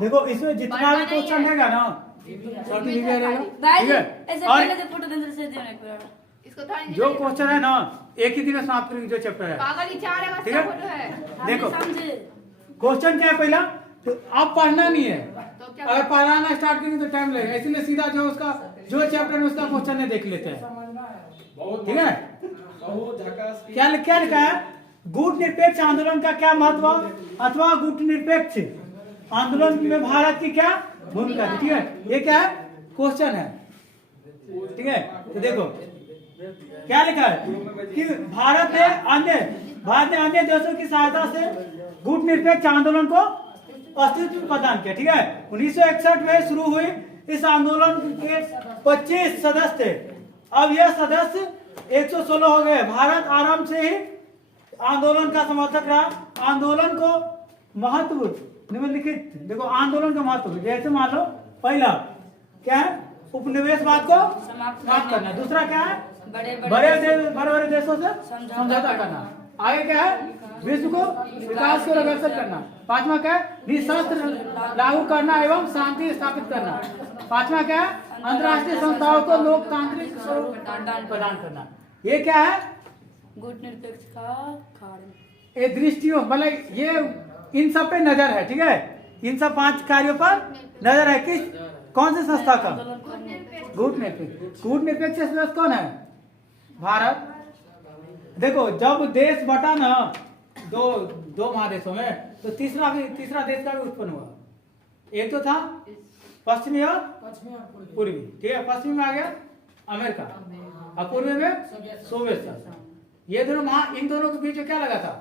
देखो इसमें जितना भी क्वेश्चन रहेगा ना सब क्लियर रहेगा, ठीक है। और जो क्वेश्चन है ना एक ही दिन में समाप्त करेंगे जो चैप्टर है, ठीक है। देखो क्वेश्चन क्या है पहला, तो आप पढ़ना नहीं है, अगर पढ़ाना स्टार्ट करेंगे तो टाइम लगेगा, इसलिए सीधा जो उसका जो चैप्टर में उसका क्वेश्चन है देख लेते हैं, ठीक है। क्या क्या लिखा है, गुट निरपेक्ष आंदोलन का क्या महत्व अथवा गुट निरपेक्ष आंदोलन में भारत की क्या भूमिका थी, ठीक है। ये क्या है क्वेश्चन है, ठीक है। तो देखो क्या लिखा है कि भारत ने अन्य देशों की सहायता से गुट निरपेक्ष आंदोलन को अस्तित्व प्रदान किया, ठीक है। 1961 में शुरू हुई इस आंदोलन के 25 सदस्य थे, अब यह सदस्य 116 हो गए। भारत आरंभ से ही आंदोलन का समर्थक रहा। आंदोलन को महत्व निम्नलिखित, देखो आंदोलन का महत्व जैसे मान लो पहला क्या है, उपनिवेशवाद को समाप्त करना, दूसरा क्या है बड़े देशों से समझौता करना, आगे क्या है विश्व को विकास को अग्रसर करना, पांचवा क्या है निशस्त्र लागू करना एवं शांति स्थापित करना, पांचवा क्या है अंतर्राष्ट्रीय संस्थाओं को लोकतांत्रिक स्वरूप प्रदान करना। ये क्या है गुट निरपेक्ष का कार्य, ये दृष्टियों मतलब ये इन सब पे नजर है, ठीक है। इन सब 5 कार्यों पर नजर है, किस कौन से संस्था का, गुट निरपेक्ष। गुट निरपेक्ष सदस्य कौन है, भारत। देखो जब देश बटा ना दो महादेशों में, तो तीसरा देश का भी उत्पन्न हुआ। एक तो था पश्चिमी और पूर्वी, ठीक है। पश्चिमी में आ गया अमेरिका और पूर्वी में सोवियत संघ। ये दोनों इन दोनों के बीच में क्या लगा था,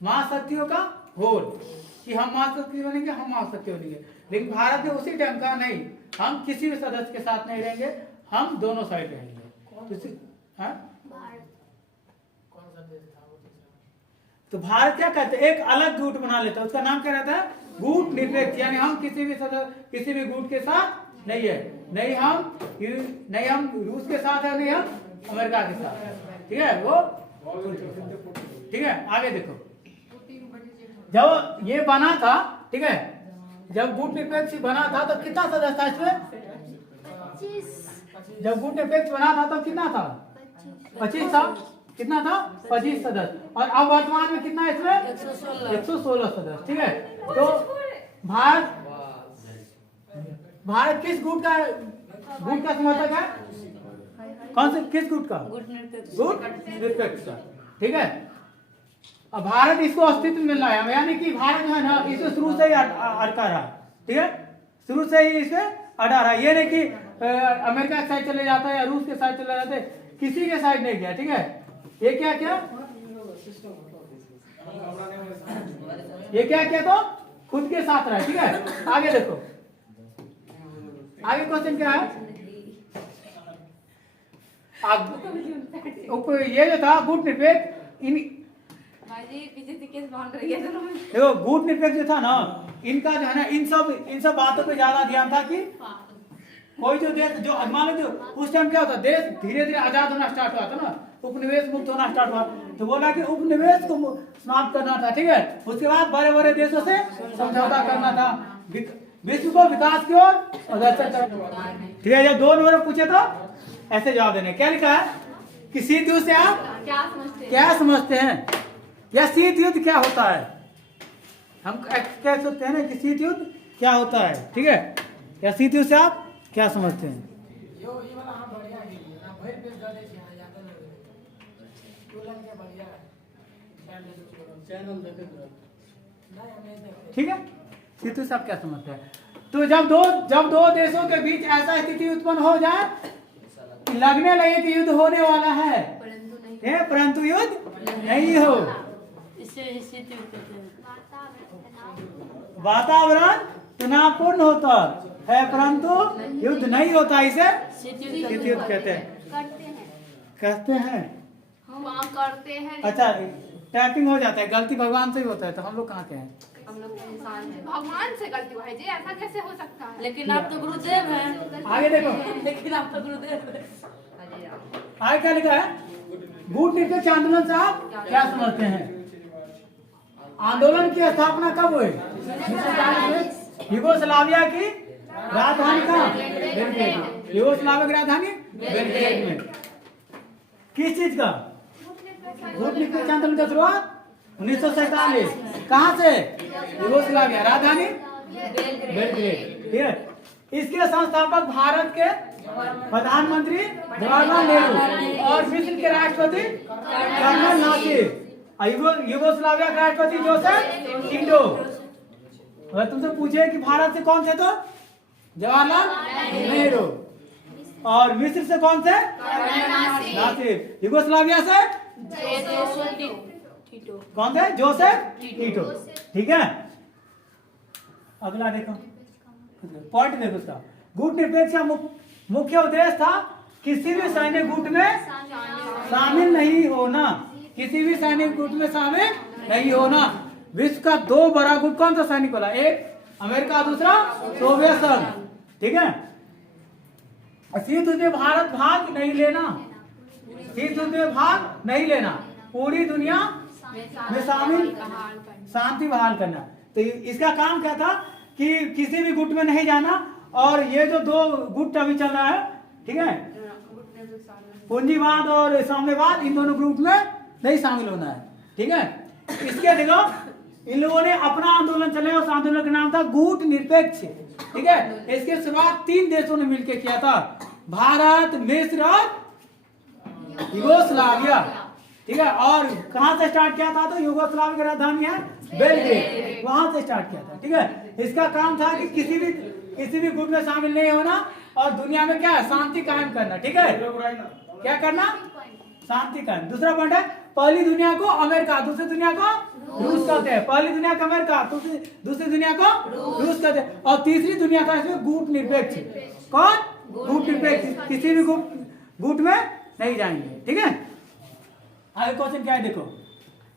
महाशक्तियों का होड़ कि हम महाशक्ति बनेंगे, हम महाशक्ति बनेंगे। लेकिन भारत ने उसी टाइम कहा नहीं, हम किसी भी सदस्य के साथ नहीं रहेंगे, हम दोनों साइड रहेंगे। तो भारत क्या कहते हैं, एक अलग गुट बना लेता है, उसका नाम क्या रहता है गुट निरपेक्ष, यानी हम किसी भी गुट के साथ नहीं है, नहीं हम रूस के साथ है, नहीं हम अमेरिका के साथ है, ठीक है। वो ठीक है। आगे देखो जब ये बना था, ठीक है, जब गुट निरपेक्ष बना था तो कितना सदस्य था इसमें, जब गुट निरपेक्ष बना था तब कितना था 25 था, कितना था 25 सदस्य, और अब वर्तमान में कितना है इसमें 116 सदस्य, ठीक है। तो भारत किस गुट का समर्थक है, कौन से किस गुट का, गुट निरपेक्ष का, ठीक है। अब भारत इसको अस्तित्व मिल रहा है, यानी कि भारत जो है ना इसे शुरू से ही अटका रहा, ठीक है, शुरू से ही इसे अटा रहा। ये नहीं कि अमेरिका के साइड चले जाता है या रूस के साइड चले जाते हैं, किसी के साइड नहीं गया, ठीक है। ये क्या तो खुद के साथ रहा, ठीक है। आगे देखो आगे क्वेश्चन क्या है, ये जो था गुट निरपेक्ष देखो गुट निरपेक्ष जो था ना, इनका जो है ना इन सब बातों पे ज्यादा ध्यान था कि कोई जो देश जो मान लो उस टाइम क्या होता, देश धीरे धीरे आजाद होना स्टार्ट हुआ था ना, उपनिवेश मुक्त होना स्टार्ट हुआ, तो बोला कि उपनिवेश को समाप्त करना था, ठीक है। उसके बाद बड़े देशों से समझौता करना था, विश्व को विकास की ओर अग्रसर करना, ठीक है। जब 2 नंबर पूछे तो ऐसे जवाब देने। क्या लिखा है कि शीत युद्ध से आप क्या समझते हैं, या शीत युद्ध क्या होता है, हम कह सकते हैं ना कि शीत युद्ध क्या होता है, ठीक है, या शीत युद्ध से आप क्या समझते हैं। ठीक है, शीत युद्ध से आप क्या समझते हैं। तो जब दो देशों के बीच ऐसा स्थिति उत्पन्न हो जाए, लगने लगे कि युद्ध होने वाला है, परंतु युद्ध नहीं हो, वातावरण तनावपूर्ण होता है परंतु युद्ध नहीं होता, इसे शीत युद्ध कहते हैं। अच्छा टाइपिंग हो जाता है, गलती भगवान से ही होता है, तो हम लोग कहाँ के हैं, हम लोग इंसान हैं, भगवान से गलती हुई जी, ऐसा कैसे हो सकता है। लेकिन आप तो गुरुदेव हैं। आगे देखो, लेकिन आप तो गुरुदेव हैं। आगे क्या लिखा है, गुट निरपेक्ष आंदोलन से आप क्या समझते हैं। आंदोलन की स्थापना कब हुई? 1940 में। यूगोस्लाविया की राजधानी कहाँ? बेलग्रेड। यूगोस्लाविया की राजधानी बेलग्रेड में। किस चीज का? गुट निरपेक्ष आंदोलन का शुरुआत 1947। कहाँ से? यूगोस्लाविया, राजधानी बेलग्रेड। ठीक है। इसके संस्थापक भारत के प्रधानमंत्री जवाहरलाल नेहरू और मिस्र के राष्ट्रपति कर्नल नासिर, यूगोस्लाविया के राष्ट्रपति जोसेफ टिटो। अगर तुमसे पूछे कि भारत से कौन थे तो जवाहरलाल नेहरू, और मिस्र से कौन थे? नासिर। यूगोस्लाविया से कौन थे? Joseph Tito. ठीक है। अगला देखो, पॉइंट देखो उसका। गुट निरपेक्ष का मुख्य उद्देश्य था किसी भी सैनिक गुट में शामिल नहीं होना, किसी भी सैनिक गुट में शामिल नहीं होना। विश्व का 2 बड़ा गुट कौन सा सैनिक वाला? एक अमेरिका, दूसरा सोवियत संघ। ठीक है। शीत युद्ध में भारत भाग नहीं लेना, शीत युद्ध में भाग नहीं लेना, पूरी दुनिया में शामिल शांति बहाल करना। तो इसका काम क्या था कि किसी भी गुट में नहीं जाना, और ये जो 2 गुट अभी चल रहा है, ठीक है, पूंजीवाद और साम्यवाद, इन दोनों ग्रुप में नहीं शामिल होना है। ठीक है। इसके देखो, इन लोगों ने अपना आंदोलन चलाया, उस आंदोलन का नाम था गुट निरपेक्ष। ठीक है। इसकी शुरुआत 3 देशों ने मिलकर किया था, भारत, मिस्र और यूगोस्लाविया। ठीक है। और कहां से स्टार्ट किया था? तो यूगोस्लाविया की राजधानी है बेलग्रेड, वहां से स्टार्ट किया था। ठीक है। इसका काम था कि किसी भी गुट में शामिल नहीं होना और दुनिया में क्या है? शांति कायम करना। ठीक है। क्या करना? शांति कायम। दूसरा पॉइंट है, पहली दुनिया को अमेरिका, दूसरी दुनिया को रूस कहते हैं। पहली दुनिया को अमेरिका, दूसरी दुनिया को रूस कहते हैं। और तीसरी दुनिया का इसमें गुट निरपेक्ष। कौन? गुट निरपेक्ष। किसी भी गुट में नहीं जाएंगे। ठीक है। आगे क्वेश्चन क्या है देखो,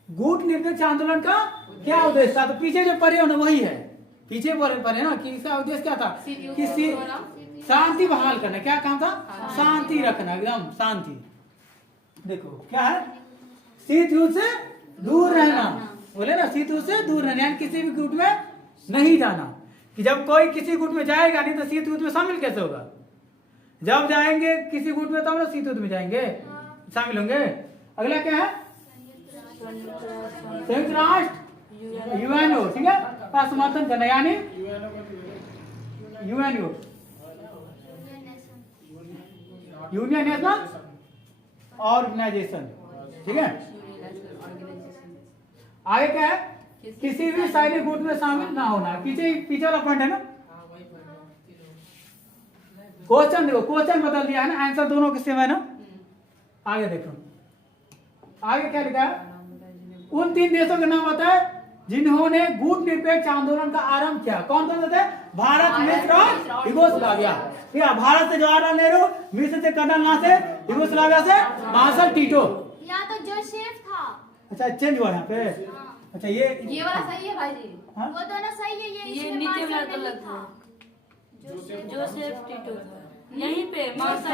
गुट निरपेक्ष आंदोलन का क्या उद्देश्य था? तो पीछे जो पढ़े हो ना वही है, पीछे पढ़े ना कि इसका उद्देश्य क्या था? कि शांति बहाल करना। क्या काम था? शांति रखना, एकदम शांति। देखो क्या है, शीत युद्ध से दूर रहना। बोले ना, शीत युद्ध से दूर रहना, यानी किसी भी गुट में नहीं जाना। कि जब कोई किसी गुट में जाएगा नहीं तो शीत युद्ध में शामिल कैसे होगा? जब जाएंगे किसी गुट में तब ना शीत युद्ध में जाएंगे, शामिल होंगे। अगला क्या है? संयुक्त राष्ट्र, यूएनओ। ठीक है, का समर्थन करना, यानी यूएनओ, यूनियन नेशनल ऑर्गेनाइजेशन। ठीक है। आगे क्या है? किसी भी सैनिक गुट में शामिल ना होना। पीछे वाला पॉइंट है ना। क्वेश्चन देखो, क्वेश्चन बदल दिया है ना, आंसर दोनों के सेम है ना। आगे देखो, आगे क्या लिखा है? उन 3 देशों के नाम बताए जिन्होंने गुट निरपेक्ष आंदोलन का आरंभ किया। कौन कौन थे? भारत, मिस्र और यूगोस्लाविया। ठीक है। भारत से जवाहरलाल नेहरू, मिस्र से कर्नल नासिर, यूगोस्लाविया से मार्शल टिटो। यहाँ तो जोसेफ था। अच्छा, चेंज हुआ यहाँ पे। अच्छा, ये वाला सही है भाई जी। हाँ? वो दोनों सही है। ये नीचे वाला तो लगता है जोसेफ टिटो यहीं पे मार्शल।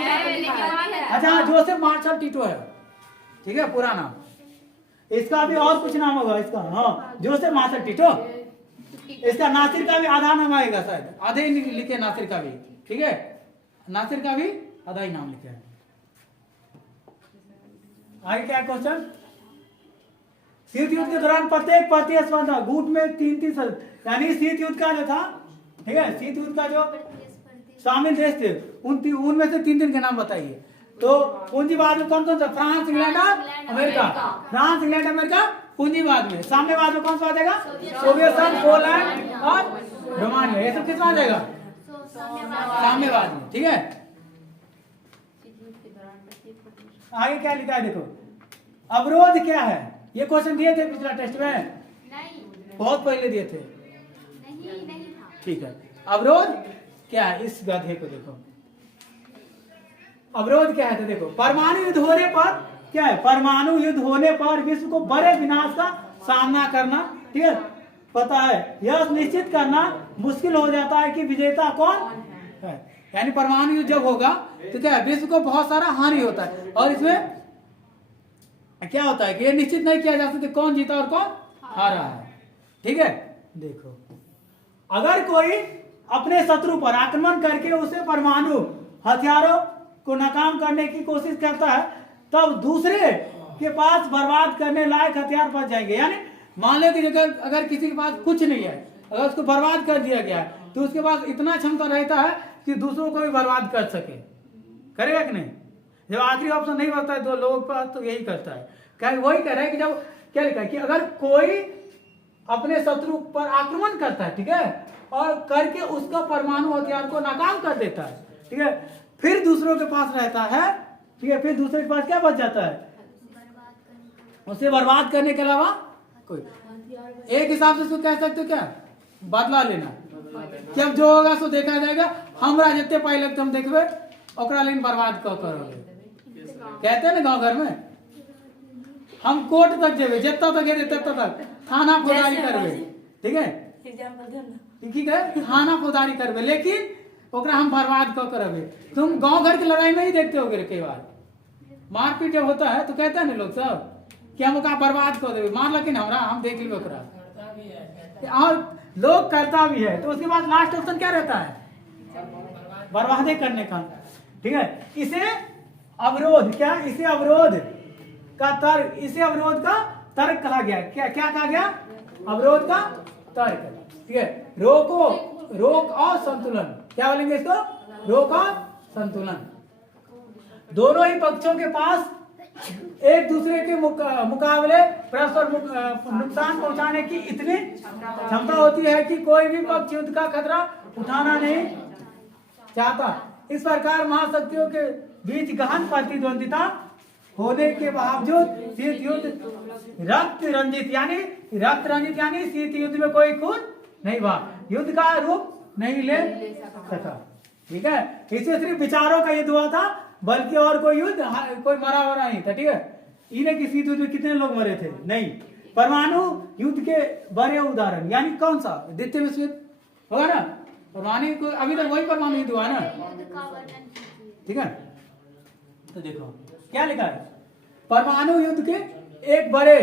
अच्छा, जोसेफ मार्शल टिटो है। ठीक है, पूरा नाम। इसका भी और कुछ नाम होगा इसका। हाँ, जोसेफ मार्शल टिटो। इसका नासिर का भी आधा नाम आएगा शायद, आधे ही लिखे नासिर का भी। ठीक है, नासिर का भी आधा ही नाम लिखे है। आगे क्या क्वेश्चन? शीत युद्ध के दौरान प्रत्येक प्रतिस्पर्धा गुट में 3-3 सदस्य, यानी शीत युद्ध का जो था, ठीक है, शीत युद्ध का जो शामिल देश थे उनमें से 3 के नाम बताइए। तो पूंजीवाद में कौन कौन सा? फ्रांस, इंग्लैंड और अमेरिका। फ्रांस, इंग्लैंड, अमेरिका पूंजीवाद में। साम्यवाद में कौन सा आ जाएगा? सोवियत संघ, पोलैंड और रोमानिया। ये सब किस में आ जाएगा? साम्यवाद में। ठीक है। आगे क्या लिखा है देखो, अवरोध क्या है? ये क्वेश्चन दिए थे पिछला टेस्ट में? नहीं, बहुत पहले दिए थे। नहीं था। ठीक है। अवरोध क्या है? इस गधे को देखो, अवरोध क्या है? तो देखो, परमाणु युद्ध होने पर क्या है? परमाणु युद्ध होने पर विश्व को बड़े विनाश का सामना करना। ठीक है, पता है, यह निश्चित करना मुश्किल हो जाता है कि विजेता कौन है। यानी परमाणु युद्ध जब होगा तो क्या है? विश्व को बहुत सारा हानि होता है, और इसमें क्या होता है कि ये निश्चित नहीं किया जा सकता कौन जीता और कौन हारा है। ठीक है। देखो, अगर कोई अपने शत्रु पर आक्रमण करके उसे परमाणु हथियारों को नाकाम करने की कोशिश करता है, तब दूसरे के पास बर्बाद करने लायक हथियार बच जाएंगे। यानी मान लो कि अगर किसी के पास कुछ नहीं है, अगर उसको बर्बाद कर दिया गया है, तो उसके पास इतना क्षमता रहता है कि दूसरों को भी बर्बाद कर सके। करेगा कि नहीं? जब आखिरी ऑप्शन नहीं बचता है दो लोगों के पास, तो यही करता है। क्या वही कह रहा है कि जब क्या लिखा है कि अगर कोई अपने शत्रु पर आक्रमण करता है, ठीक है, और करके उसका परमाणु हथियार को नाकाम कर देता है, ठीक है, फिर दूसरों के पास रहता है, ठीक है, फिर दूसरे के पास क्या बच जाता है? उसे बर्बाद करने के अलावा कोई, एक हिसाब से उसको कह सकते हो क्या, बदला लेना। जब जो होगा सो देखा जाएगा, हमरा जितने पाई लगते हम देखबे, ओकरा लेकिन बर्बाद करोगे। कहते हैं ना गांव घर में, हम कोर्ट तक जेबे, जितना तक जेबे तब तक थाना फौजदारी करबे, ठीक है, ठीक है, थाना फौजदारी करबे, लेकिन ओकरा हम बर्बाद करबे। तुम गांव घर की लड़ाई में ही देखते होगे कई बार, मारपीट जब होता है तो कहते हैं ना लोग सब कि हम ओकरा बर्बाद कर देवे, मार लेकिन हमरा हम देख लेबे ओकरा, और लोग करता भी है। तो उसके बाद लास्ट ऑप्शन क्या रहता है? बर्बादी करने का, ठीक है। इसे अवरोध, क्या इसे अवरोध का तर्क, इसे अवरोध का तर्क कहा गया। क्या क्या कहा गया? अवरोध का तर्क, ठीक है। रोक और संतुलन, क्या बोलेंगे इसको? रोक और संतुलन। दोनों ही पक्षों के पास एक दूसरे के मुकाबले परस्पर नुकसान पहुंचाने की इतनी क्षमता होती है कि कोई भी पक्ष युद्ध का खतरा उठाना नहीं चाहता। इस प्रकार महाशक्तियों के बीच गहन प्रतिद्वंदिता होने के बावजूद शीत युद्ध रक्त रंजित यानी शीत युद्ध में कोई खून नहीं बहा, युद्ध का रूप नहीं ले सका, ठीक है। इससे सिर्फ विचारों का युद्ध हुआ था, बल्कि और कोई युद्ध कोई मरा हुआ नहीं था, ठीक है। इन्हें किसी युद्ध में कितने लोग मरे थे? नहीं। परमाणु युद्ध के बड़े उदाहरण, यानी कौन सा? द्वितीय विश्व युद्ध होगा ना, परमाणु को अभी तक वही परमाणु युद्ध हुआ ना, ठीक है। तो देखो क्या लिखा है, परमाणु युद्ध के एक बड़े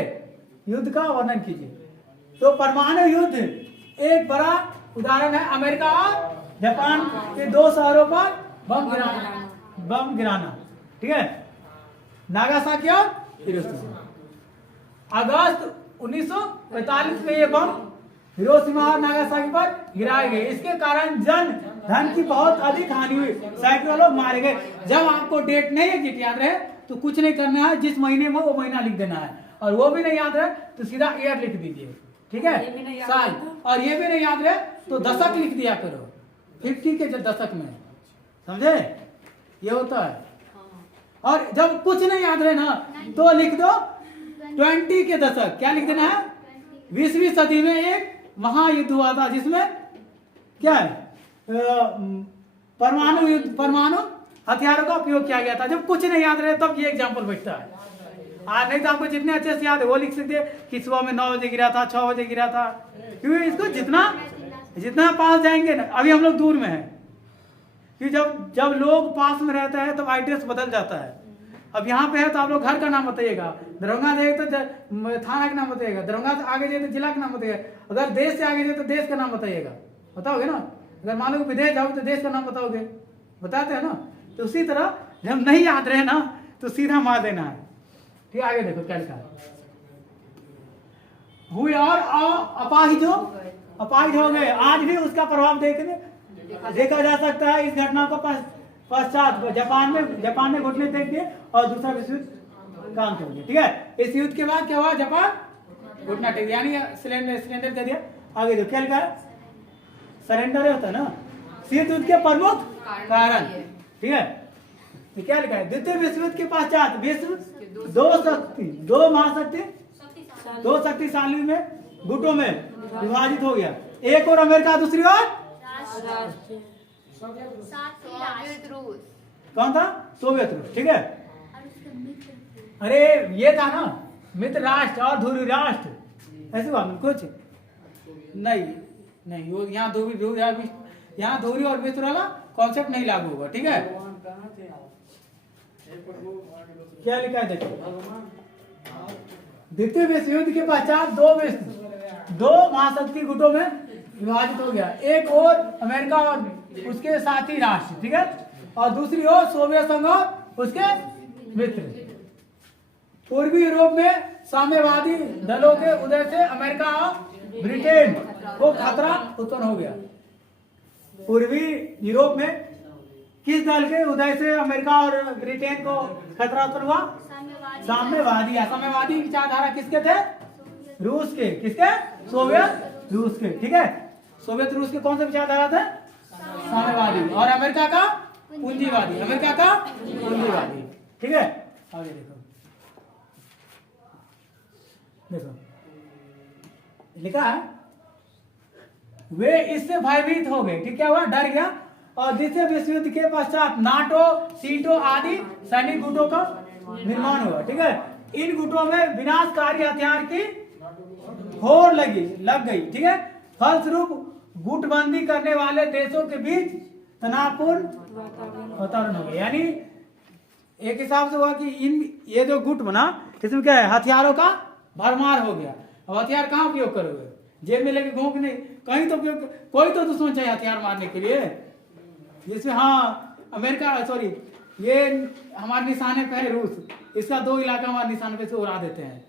युद्ध का वर्णन कीजिए। तो परमाणु युद्ध एक बड़ा उदाहरण है अमेरिका और जापान के दो शहरों पर बम गिराना, ठीक है, नागासाकी और हिरोशिमा। अगस्त 1945 में ये बम हिरोशिमा और नागासाकी पर गिराए गए। इसके कारण धन की बहुत अधिक हानि हुई, सैकड़ों लोग मारे गए। जब आपको डेट नहीं एग्जैक्ट याद रहे तो कुछ नहीं करना है, जिस महीने में वो महीना लिख देना है, और वो भी नहीं याद रहे तो सीधा ईयर लिख दीजिए, ठीक है, साल। और ये भी नहीं याद रहे तो दशक लिख दिया करो, 50 के दशक में, समझे? ये होता है। और जब कुछ नहीं याद रहे ना तो लिख दो 20 के दशक। क्या लिख देना है? 20वीं सदी में एक महायुद्ध हुआ था जिसमें क्या है, परमाणु हथियारों का उपयोग किया गया था। जब कुछ नहीं याद रहे तब ये एग्जाम्पल बैठता है। नहीं तो आपको जितने अच्छे से याद है वो लिख सकते कि सुबह में 9 बजे गिरा था, 6 बजे गिरा था, क्योंकि इसको जितना पास जाएंगे ना, अभी हम लोग दूर में है कि जब लोग पास में रहते हैं तब एड्रेस बदल जाता है। अब यहाँ पे है तो आप लोग घर का नाम बताइएगा, दरभंगा जाइए तो थाना का नाम बताइएगा, दरभंगा से आगे जाइए तो जिला का नाम बताइएगा, अगर देश से आगे जाइए तो देश का नाम बताइएगा, बताओगे ना। अगर मान लो विदेश जाओगे तो देश का नाम बताओगे, बताते हैं ना। तो उसी तरह जब नहीं याद रहे ना तो सीधा मार देना है, ठीक है। आगे देखो क्या लिखा है, हुए और अपाहिज हो गए। आज भी उसका प्रभाव देखा जा सकता है। इस घटना को पश्चात जापान में घुटने टेक दिए और दूसरा विश्व युद्ध का अंत हो गया, ठीक है। इस युद्ध के बाद क्या हुआ, जापान घुटना टेक दिया, यानी सिलेंडर दे दिया। आगे देखो क्या लिखा है, सरेंडर होता है ना, शीत युद्ध के प्रमुख कारण, ठीक है। तो क्या लिखा है, द्वितीय विश्व युद्ध के पश्चात विश्व दो शक्तिशाली में गुटों में विभाजित हो गया। एक और अमेरिका, दूसरी ओर कौन था? सोवियत रूस, ठीक है। अरे ये था ना मित्र राष्ट्र और ध्रुव राष्ट्र, ऐसे बात कुछ नहीं वो यहाँ ध्रुवी और मित्र वाला कॉन्सेप्ट नहीं लागू होगा, ठीक है। क्या लिखा है देखो, द्वितीय विश्व युद्ध के पश्चात दो विश्व दो महाशक्ति गुटों में विभाजित हो गया। एक और अमेरिका और उसके साथी राष्ट्र, ठीक है, और दूसरी ओर सोवियत संघ और उसके मित्र। पूर्वी यूरोप में साम्यवादी दलों के उदय से अमेरिका और ब्रिटेन को खतरा उत्पन्न हो गया। पूर्वी यूरोप में किस दल के उदय से अमेरिका और ब्रिटेन को खतरा उत्पन्न हुआ? साम्यवादी। साम्यवादी विचारधारा किसके थे? रूस के। किसके? सोवियत रूस के, ठीक है। सोवियत रूस के कौन से विचारधारा थे? साम्यवादी। और अमेरिका का पूंजीवादी। अमेरिका का पूंजीवादी, ठीक है। आगे देखो, देखो लिखा है, वे इससे भयभीत हो गए, ठीक, क्या हुआ? डर गया। और द्वितीय विश्व युद्ध के पश्चात नाटो, सीटो आदि सैनिक गुटों का निर्माण हुआ, ठीक है। इन गुटों में विनाशकारी हथियार की होड़ लग गई, ठीक है। फलस्वरूप गुटबंदी करने वाले देशों के बीच तनावपूर्ण वातावरण हो गया। यानी एक हिसाब से हुआ कि ये जो गुट बना, इसमें क्या है? हथियारों का भरमार हो गया। अब हथियार कहाँ उपयोग करोगे? जेब में लेके घूम के नहीं, कहीं तो उपयोग, कोई तो दुश्मन चाहिए हथियार मारने के लिए। जिसमें हाँ अमेरिका, सॉरी, ये हमारे निशाने पे है रूस, इसका 2 इलाका हमारे निशाने पे से उड़ा देते हैं।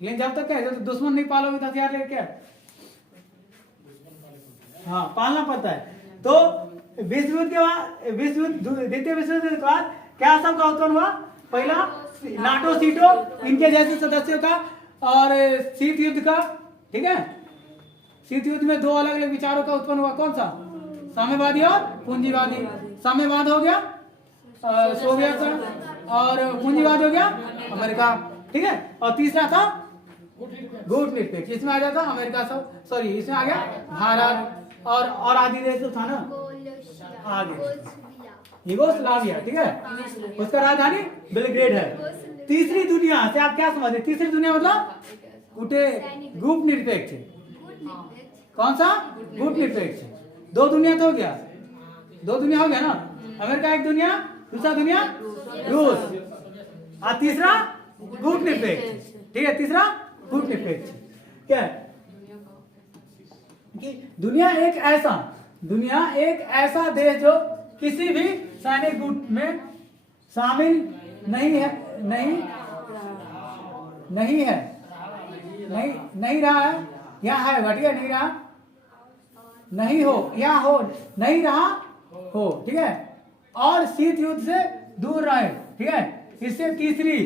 लेकिन जब तक क्या है, जब दुश्मन नहीं पालोगे तो हथियार लेके क्या, हाँ पालना पड़ता है। तो विश्व युद्ध के बाद, द्वितीय विश्व युद्ध के बाद क्या सबका उत्पन्न हुआ? पहला नाटो, सीटो, इनके जैसे सदस्यों का, और शीत युद्ध का, ठीक है। शीत युद्ध में 2 अलग अलग विचारों का उत्पन्न हुआ। कौन सा? साम्यवादी और पूंजीवादी। साम्यवाद हो गया सोवियत संघ, और पूंजीवाद हो गया अमेरिका, ठीक है। और तीसरा था गुट निरपेक्ष, इसमें आ जाता अमेरिका, सब सॉरी, इसमें आ गया भारत और आदि देश जो था ना आगे, यूगोस्लाविया, ठीक है, उसका राजधानी बेलग्रेड है। तीसरी दुनिया से आप क्या समझते? तीसरी दुनिया मतलब गुट निरपेक्ष। कौन सा? गुट निरपेक्ष। 2 दुनिया तो हो गया, 2 दुनिया हो गया ना। अमेरिका एक दुनिया, दूसरा दुनिया रूस, और तीसरा गुट निरपेक्ष, ठीक है। तीसरा गुट निरपेक्ष क्या है? कि दुनिया एक ऐसा देश जो किसी भी सैनिक गुट में शामिल नहीं रहा है, या है घटिया, नहीं रहा, नहीं हो, या हो नहीं रहा हो, ठीक है। और शीत युद्ध से दूर रहे, ठीक है। इससे तीसरी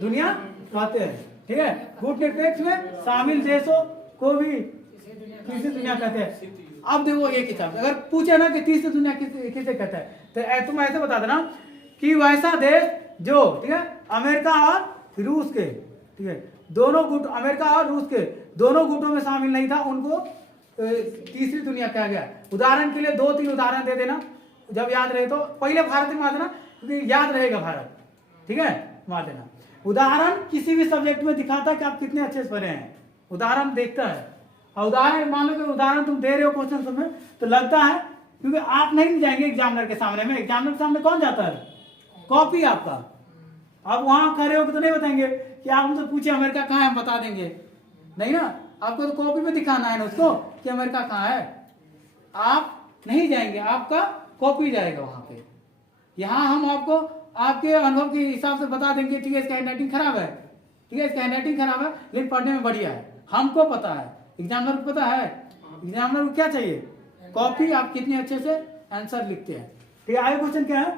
दुनिया कहते हैं, ठीक है। गुट निरपेक्ष में शामिल देशों को भी तीसरी दुनिया कहते हैं। अब देखो एक हिसाब, अगर पूछे ना कि तीसरी दुनिया किसे कहता है, तो तुम ऐसे बता देना कि वैसा देश जो, ठीक है, अमेरिका और रूस के, ठीक है, दोनों गुट, अमेरिका और रूस के दोनों गुटों में शामिल नहीं था, उनको तीसरी दुनिया कहा गया। उदाहरण के लिए 2-3 उदाहरण दे देना, जब याद रहे तो। पहले भारत में मार देना, क्योंकि याद रहेगा भारत, ठीक है, मार देना। उदाहरण किसी भी सब्जेक्ट में दिखाता है कि आप कितने अच्छे से पढ़े हैं, उदाहरण देखता है। और उदाहरण मान लो कि उदाहरण तुम दे रहे हो क्वेश्चन सब में, तो लगता है, क्योंकि आप नहीं जाएंगे एग्जामिनर के सामने में। एग्जामिनर के सामने कौन जाता है? कॉपी आपका। आप वहां खड़े हो तो नहीं बताएंगे कि आप हमसे पूछे अमेरिका कहाँ है, हम बता देंगे, नहीं ना। आपको तो कॉपी में दिखाना है ना उसको कि अमेरिका कहाँ है। आप नहीं जाएंगे, आपका कॉपी जाएगा वहां पे। यहाँ हम आपको आपके अनुभव के हिसाब से बता देंगे, ठीक है, इसका हैंडराइटिंग खराब है, ठीक है, इसका हैंडराइटिंग खराब है, लेकिन पढ़ने में बढ़िया है, हमको पता है, एग्जामिनर को पता है। एग्जामिनर को क्या चाहिए? कॉपी, आप कितने अच्छे से आंसर लिखते हैं। ठीक है, आगे क्वेश्चन क्या है?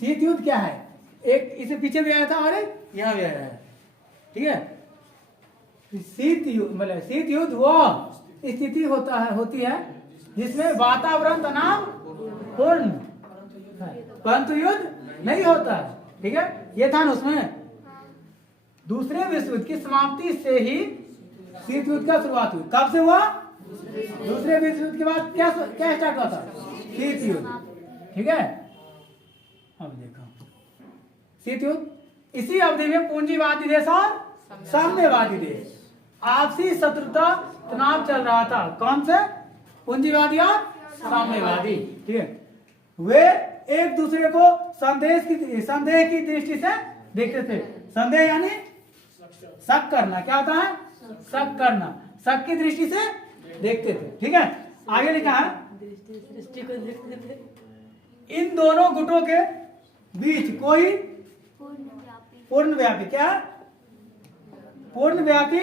शीत युद्ध क्या है? एक इसे पीछे भी आया था और यहाँ भी आया है, ठीक है। शीत युद्ध वो स्थिति होती है जिसमें वातावरण तनाव पूर्ण, परंतु युद्ध नहीं होता, ठीक है। ये था ना उसमें। दूसरे विश्व युद्ध की समाप्ति से ही शीत युद्ध का शुरुआत हुई। कब से हुआ? दूसरे विश्व युद्ध के बाद क्या स्टार्ट हुआ था? शीत युद्ध, ठीक है। अब देखो शीत युद्ध, इसी अवधि में पूंजीवादी देश और साम्यवादी देश आपसी शत्रुता तनाव चल रहा था। कौन से? पूंजीवादी और साम्यवादी, ठीक है। वे एक दूसरे को संदेह की दृष्टि से देखते थे। संदेह यानी शक करना, क्या होता है? शक करना, शक की दृष्टि से देखते थे। ठीक है, आगे लिखा है दृष्टि को देखते थे। इन दोनों गुटों के बीच कोई पूर्ण व्यापी, क्या पूर्ण व्यापी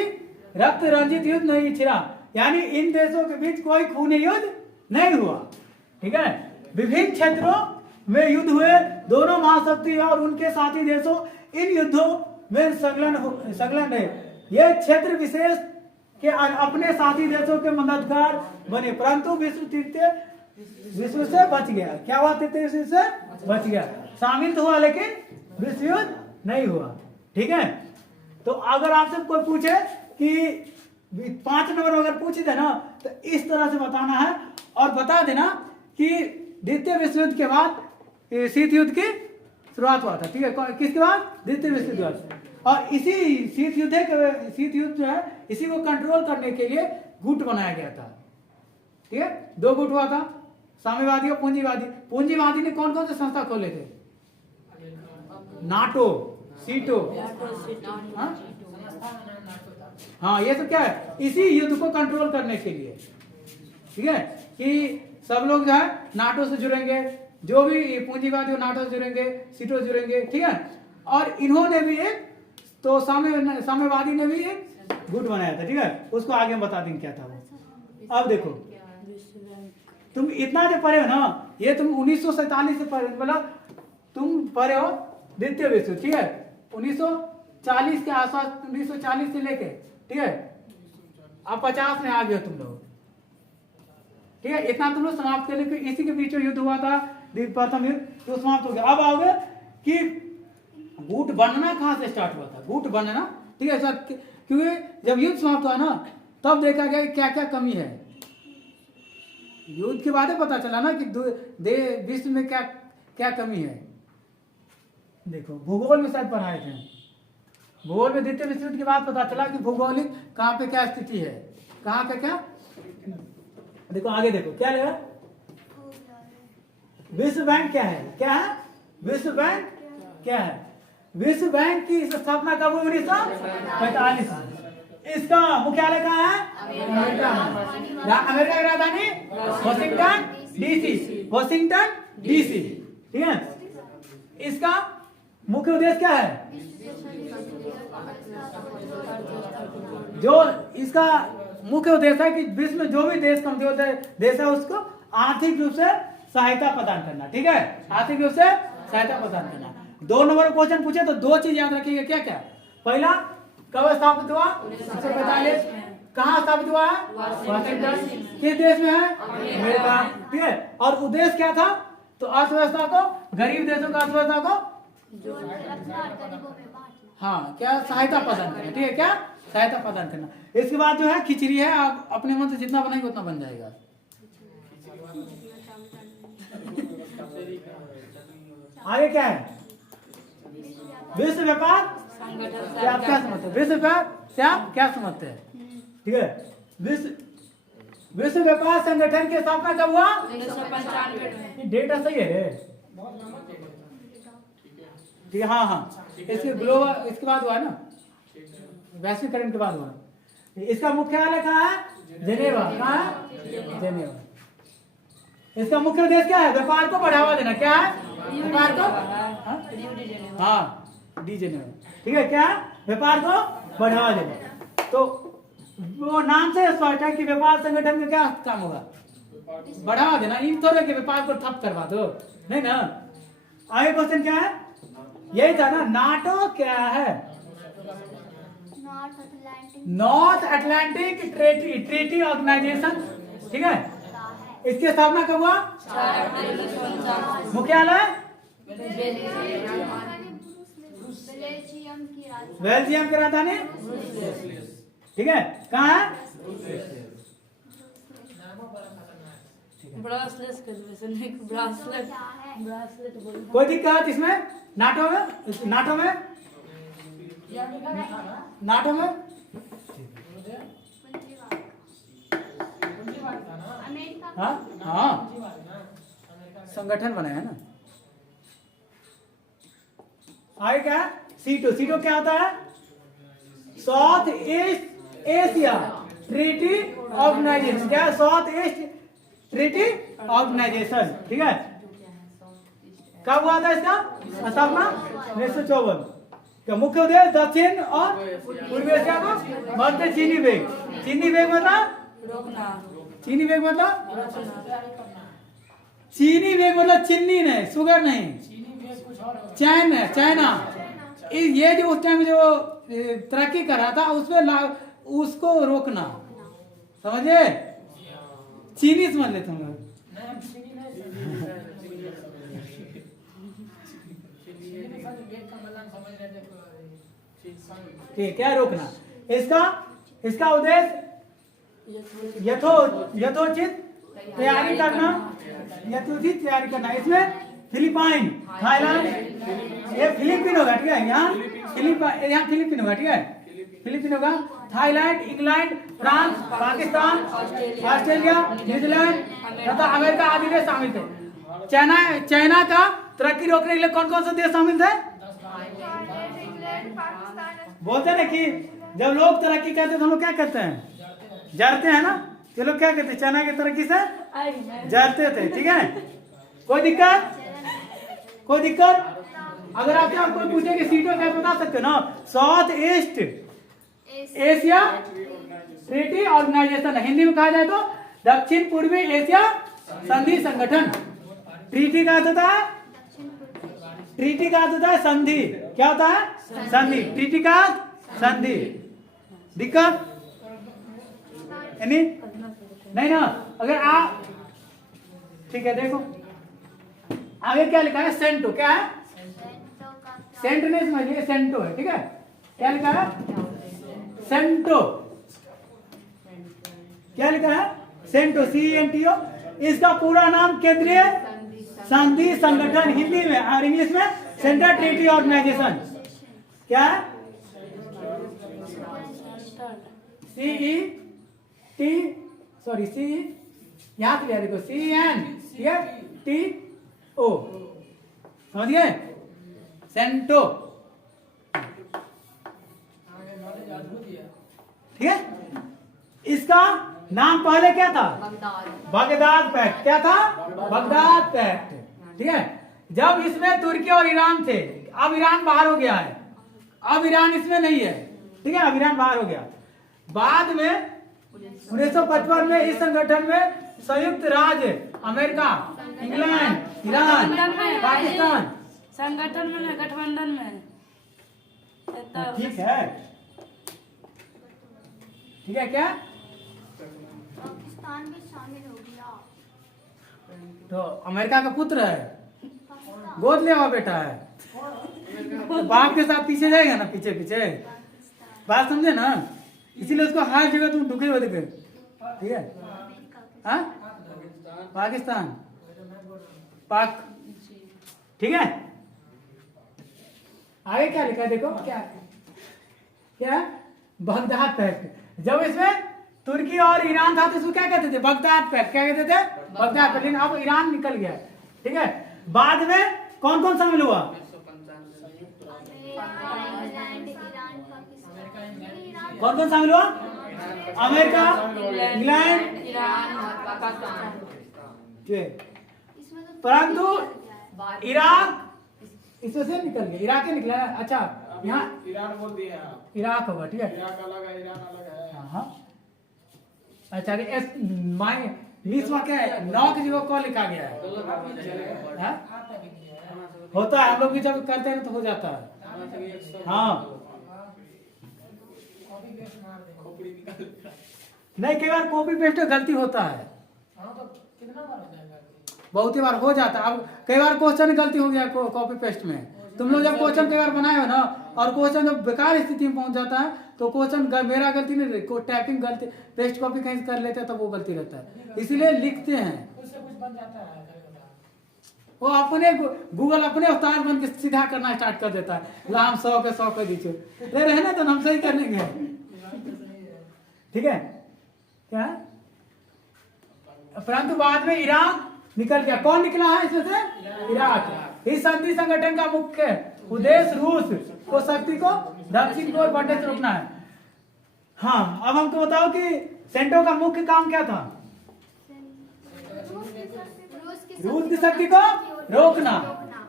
रक्त रंजित युद्ध नहीं छिड़ा, यानी इन देशों के बीच कोई खूनी युद्ध नहीं हुआ। ठीक है, विभिन्न क्षेत्रों में युद्ध हुए, दोनों महाशक्ति और उनके साथी देशों इन युद्धों में संलग्न है। ये क्षेत्र विशेष के अपने साथी देशों के मददगार बने, परंतु विश्व से बच गया। क्या हुआ? तृतीय विश्व से बच गया, शामिल तो हुआ लेकिन विश्व युद्ध नहीं हुआ। ठीक है, तो अगर आपसे कोई पूछे कि 5 नंबर अगर पूछ दे ना तो इस तरह से बताना है और बता देना कि द्वितीय विश्व युद्ध के बाद शीत युद्ध की शुरुआत हुआ था। ठीक है, किसके बाद? द्वितीय विश्व युद्ध। और इसी शीत युद्ध जो है इसी को कंट्रोल करने के लिए गुट बनाया गया था। ठीक है, 2 गुट हुआ था, साम्यवादी और पूंजीवादी। पूंजीवादी ने कौन कौन से संस्था खोले थे? नाटो, सीटो, हाँ ये तो क्या है? इसी युद्ध को कंट्रोल करने के लिए। ठीक है, कि सब लोग जो है नाटो से जुड़ेंगे, जो भी पूंजीवादी नाटो से जुड़ेंगे, सीटो से जुड़ेंगे। ठीक है, और इन्होंने भी एक तो साम्यवादी ने भी एक गुट बनाया था। ठीक है, उसको आगे हम बता देंगे क्या था वो। अब देखो तुम इतना जो पढ़े हो ना, ये तुम 1947 से पढ़े, मतलब तुम पढ़े हो द्वितीय विश्व। ठीक है, 1940 के आसपास, 1940 से लेके, ठीक है, अब 50 में आ गए तुम लोग। ठीक है, इतना तुम लोग समाप्त कर ले। इसी के बीच में युद्ध हुआ था, प्रथम युद्ध, तो समाप्त हो गया। अब आओगे कि गुट बनना कहां से स्टार्ट हुआ था? गुट बनना, ठीक है, क्योंकि जब युद्ध समाप्त हुआ ना तब देखा गया कि क्या क्या कमी है। युद्ध के बाद पता चला ना कि विश्व में क्या क्या कमी है। देखो भूगोल में शायद पढ़ाए थे, भूगोल में द्वितीय विश्व युद्ध के बाद पता चला कि भूगोलिक कहाँ पे क्या स्थिति है, कहाँ पे क्या। देखो आगे देखो क्या लगा, विश्व बैंक क्या है? क्या है विश्व बैंक? क्या है विश्व बैंक? की स्थापना कब हुई? 1945। इसका मुख्यालय कहाँ है? अमेरिका में। अमेरिका की राजधानी वॉशिंगटन डीसी, वॉशिंगटन डीसी। ठीक है, इसका मुख्य उद्देश्य क्या है? जो इसका मुख्य उद्देश्य है कि विश्व में जो भी देश कमजोर देश है उसको आर्थिक रूप से सहायता प्रदान करना। ठीक है, आर्थिक रूप से सहायता प्रदान करना। 2 नंबर क्वेश्चन पूछे तो 2 चीज याद रखिएगा। क्या क्या? पहला, कब स्थापित हुआ? 1945। कहाँ स्थापित हुआ है? वाशिंगटन। किस देश में है? अमेरिका। ठीक है, और उद्देश्य क्या था? तो अर्थव्यवस्था को, गरीब देशों का अर्थव्यवस्था को हाँ क्या सहायता प्रदान करना। ठीक है, क्या सहायता प्रदान करना। इसके बाद जो है खिचड़ी है, आप अपने मन से जितना बनाएंगे उतना बन जाएगा। आगे क्या है? विश्व व्यापार से आप क्या समझते हैं? विश्व व्यापार से आप क्या समझते हैं? ठीक है, विश्व व्यापार संगठन की स्थापना कब हुआ? 1995। डेटा सही है? ठीक है, हाँ हाँ, इसके ग्लोबल इसके बाद हुआ ना, वैश्वीकरण के बाद हुआ। इसका मुख्यालय कहाँ है? जेनेवा। कहाँ है? जेनेवा। इसका मुख्य उद्देश्य क्या है? व्यापार को बढ़ावा देना। क्या है? व्यापार को, हाँ डी जेनेवा। ठीक है, क्या व्यापार को बढ़ावा देना। तो वो नाम से स्पष्ट है कि व्यापार संगठन में क्या काम होगा? बढ़ावा देना। इन थोड़े के व्यापार को ठप करवा दो, नहीं ना। आगे क्वेश्चन क्या है? यही था ना, नाटो क्या है? North Atlantic Treaty organisation. ठीक है, इसकी स्थापना कब हुआ? मुख्यालय बेल्जियम की राजधानी। ठीक है, कहाँ है? कोई दिक्कत इसमें? नाटो में, नाटो में, नाटो में हाँ हाँ संगठन बनाया है ना। आगे क्या है? सीटो। सीटो क्या होता है? South east Asia treaty organisation. क्या? South east treaty organisation. ठीक है, कब हुआ था इसका स्थापना? 1954। का मुख्य उद्देश्य दक्षिण और पूर्वी एशिया को बढ़ते चीनी वेग। चीनी वेग मतलब रोकना, चीनी वेग मतलब चीनी वेग मतलब चीनी नहीं, शुगर नहीं, चाइना चाइना। ये जो उस टाइम जो तरक्की कर रहा था उसमें उसको रोकना, समझे? चीनी समझ लेते होंगे। ठीक, क्या रोकना? इसका उद्देश्य यथोचित तैयारी करना, यथोचित तैयारी करना। इसमें फिलीपाइन, थाईलैंड, ये फिलीपीन होगा, ठीक है, यहाँ फिलीपीन होगा, ठीक है, फिलीपीन होगा, Thailand, England, France, Pakistan, Australia, New Zealand तथा अमेरिका आदि देश शामिल थे। चाइना का तरक्की रोकने के लिए कौन कौन से देश शामिल थे? बोलते ना कि जब लोग तरक्की करते हैं तो हम लोग क्या करते हैं? जरते हैं ना। ये लोग क्या करते हैं? चाइना की तरक्की से जरते थे। ठीक है, कोई दिक्कत? कोई दिक्कत? अगर आपसे आपको पूछे कि सीटों क्या बता सकते हो ना? South east Asia treaty Organization, Hindi में कहा जाए तो दक्षिण पूर्वी एशिया संधि संगठन। ट्रीटी का अर्थ होता है, ट्रीटी का अर्थ होता है संधि। क्या होता है? संधि। ट्रीटी का संधि। दिक्कत नहीं ना? अगर आप, ठीक है, देखो आगे क्या लिखा है? सेंटो। क्या है? सेंट नहीं समझिए, सेंटो है, ठीक है। क्या लिखा है? सेंटो। क्या लिखा है? CENTO, CENTO। इसका पूरा नाम केंद्रीय संधि संगठन हिंदी में, और इंग्लिश में सेंट्रल ट्रीटी ऑर्गेनाइजेशन। क्या है? CET, यहाँ पे देखो, CENTO, समझिए? सेंटो, ठीक है। इसका नाम पहले क्या था? Baghdad Pact. क्या था? बगदाद पैक्ट, ठीक है। जब इसमें तुर्की और ईरान थे, अब ईरान बाहर हो गया है, अब ईरान इसमें नहीं है, ठीक है, अब ईरान बाहर हो गया। बाद में 1955 में इस संगठन में संयुक्त राज्य अमेरिका, इंग्लैंड, ईरान, पाकिस्तान, संगठन में, गठबंधन में। ठीक है, ठीक है। क्या? पाकिस्तान भी शामिल हो गया। तो अमेरिका का पुत्र है, गोद ले हुआ बेटा है, तो बाप के साथ पीछे जाएगा ना, पीछे पीछे। बात समझे ना? इसीलिए उसको हर जगह तुम दुखे हुए दिखे, ठीक है। हाँ, पाकिस्तान, पाक, ठीक है। आगे क्या लिखा है? देखो क्या क्या? Baghdad Pact. जब इसमें तुर्की और ईरान था तो इसको क्या कहते थे? Baghdad Pact. क्या कहते थे? Baghdad Pact. लेकिन अब ईरान निकल गया, ठीक है। बाद में कौन कौन शामिल हुआ? कौन कौन शामिल हुआ? America, England, Iran, Pakistan. परंतु इराक इसमें से निकल गया। इराक ही निकला है। अच्छा, यहाँ ईरान बोल दिए हैं, इराक होगा, ठीक है। इराक अलग है, ईरान अलग है। हाँ, अच्छा, लिस्ट में क्या है? 9 की जगह कौन लिखा गया है? हाँ? होता है, हम लोग भी जब करते हैं तो हो जाता है। हाँ, नहीं, कई बार कॉपी पेस्ट गलती होता है, बहुत ही बार हो जाता है। अब कई बार क्वेश्चन गलती हो गया कॉपी पेस्ट में। तुम लोग जब क्वेश्चन कई बार बनाए हो ना, और क्वेश्चन जब बेकार स्थिति में पहुंच जाता है तो क्वेश्चन मेरा गलती नहीं, टाइपिंग गलती, पेस्ट कॉपी कहीं कर लेते हैं तो वो गलती रहता है, इसीलिए लिखते हैं। वो अपने गूगल अपने उस्ताद बन के सीधा करना स्टार्ट कर देता है। लाम 100 के 100 कर दीजिए, ले रहे ना, तो हम सही कर लेंगे, ठीक है। क्या? परंतु बाद में इराक निकल गया। कौन निकला है इसमें से? इराक। इस संधि संगठन का मुख्य उद्देश्य रूस को शक्ति को दक्षिण की ओर बढ़ने से रोकना है। हाँ, अब हमको बताओ कि सेंटो का मुख्य काम क्या था? रूस की शक्ति को रोकना।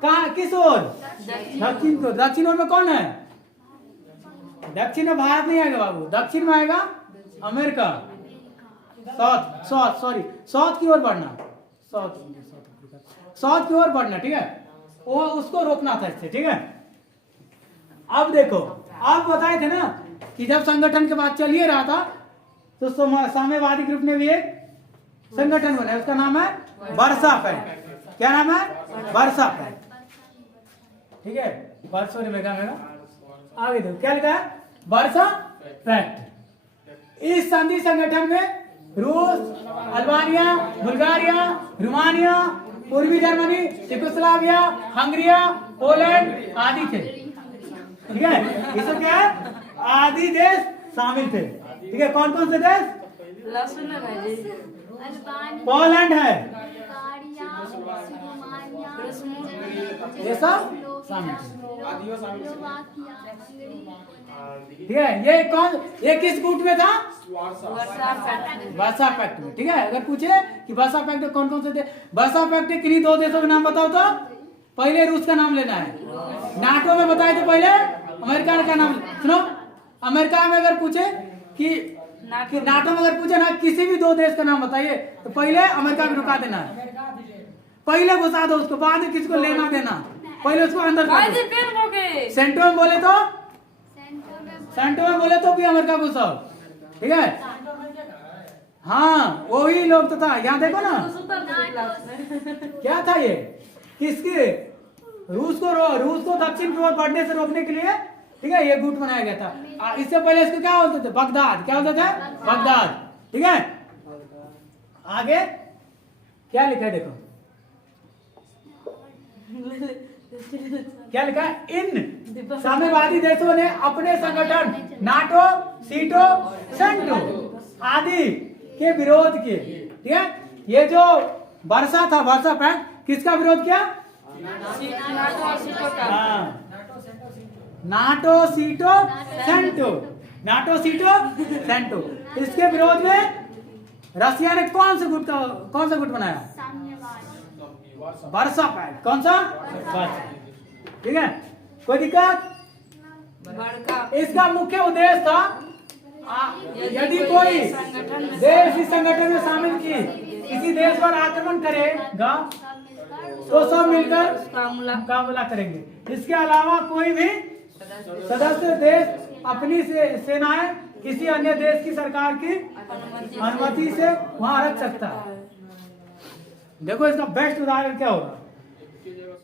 कहाँ, किस ओर? दक्षिण को। दक्षिण ओर में कौन है? दक्षिण में भारत नहीं आएगा बाबू, दक्षिण में आएगा America. South south sorry south की ओर बढ़ना, साउथ की ओर बढ़ना, ठीक है, वो उसको रोकना था इससे, ठीक है। अब देखो, आप बताए थे ना कि जब संगठन के बात चल ही रहा था तो साम्यवादी ग्रुप ने भी एक संगठन बनाया, उसका नाम है वर्सा पैक्ट। क्या नाम है? वर्सा पैक्ट, ठीक है। वर्षों मेगा मेगा आगे देखो क्या लिखा है, वर्सा पैक्ट। इस संधि संगठन में रूस, अल्बानिया, बुल्गारिया, रोमानिया, पूर्वी जर्मनी, चेकोस्लोवाकिया, हंगरिया, पोलैंड आदि थे, ठीक है। इसमें क्या है, आदि देश शामिल थे, ठीक है। कौन कौन से देश? पोलैंड है, ये सब शामिल थे, ठीक है। ये कौन, ये किस गुट में था? वर्सा पैक्ट में, ठीक है। अगर पूछे कि वर्सा पैक्ट में कौन कौन से थे, वर्सा पैक्ट के किन्हीं दो देशों के नाम बताओ तो पहले रूस का नाम लेना है। नाटो में बताए तो पहले अमेरिका का नाम सुनो। अमेरिका में अगर पूछे कि नाटो में अगर पूछे ना किसी भी दो देश का नाम बताइए तो पहले अमेरिका को रुका देना है, पहले घुसा दो उसको, बाद में किसको लेना देना, पहले उसको अंदर कर दो। सेंटो में बोले तो, सेंटो में बोले तो भी अमेरिका घुसाओ, ठीक है। हाँ, वही लोग तो था, यहाँ देखो ना क्या था ये, किसके, रूस को दक्षिण की ओर बढ़ने से रोकने के लिए, ठीक है, ये गुट बनाया गया था। इससे पहले इसको क्या होते थे? बगदाद। क्या होता था? बगदाद, ठीक है। आगे क्या लिखा है देखो, क्या लिखा है, इन साम्यवादी देशों ने अपने संगठन नाटो, सीटो, सेंटो आदि के विरोध किए, ठीक है। ये जो वर्षा था, वर्षा पैक्ट, किसका विरोध किया? नाटो, सीटो, सेंटो, नाटो, सीटो, सेंटो। इसके विरोध में रसिया ने कौन सा गुट बनाया? वर्षा पैक्ट। कौन सा? ठीक है, कोई दिक्कत? इसका मुख्य उद्देश्य था यदि कोई देश इस संगठन में शामिल किसी देश पर आक्रमण करेगा तो सब मिलकर मुकाबला करेंगे। इसके अलावा कोई भी सदस्य देश अपनी सेनाएं किसी अन्य देश की सरकार की अनुमति से वहां रख सकता है। देखो इसका बेस्ट उदाहरण क्या होगा,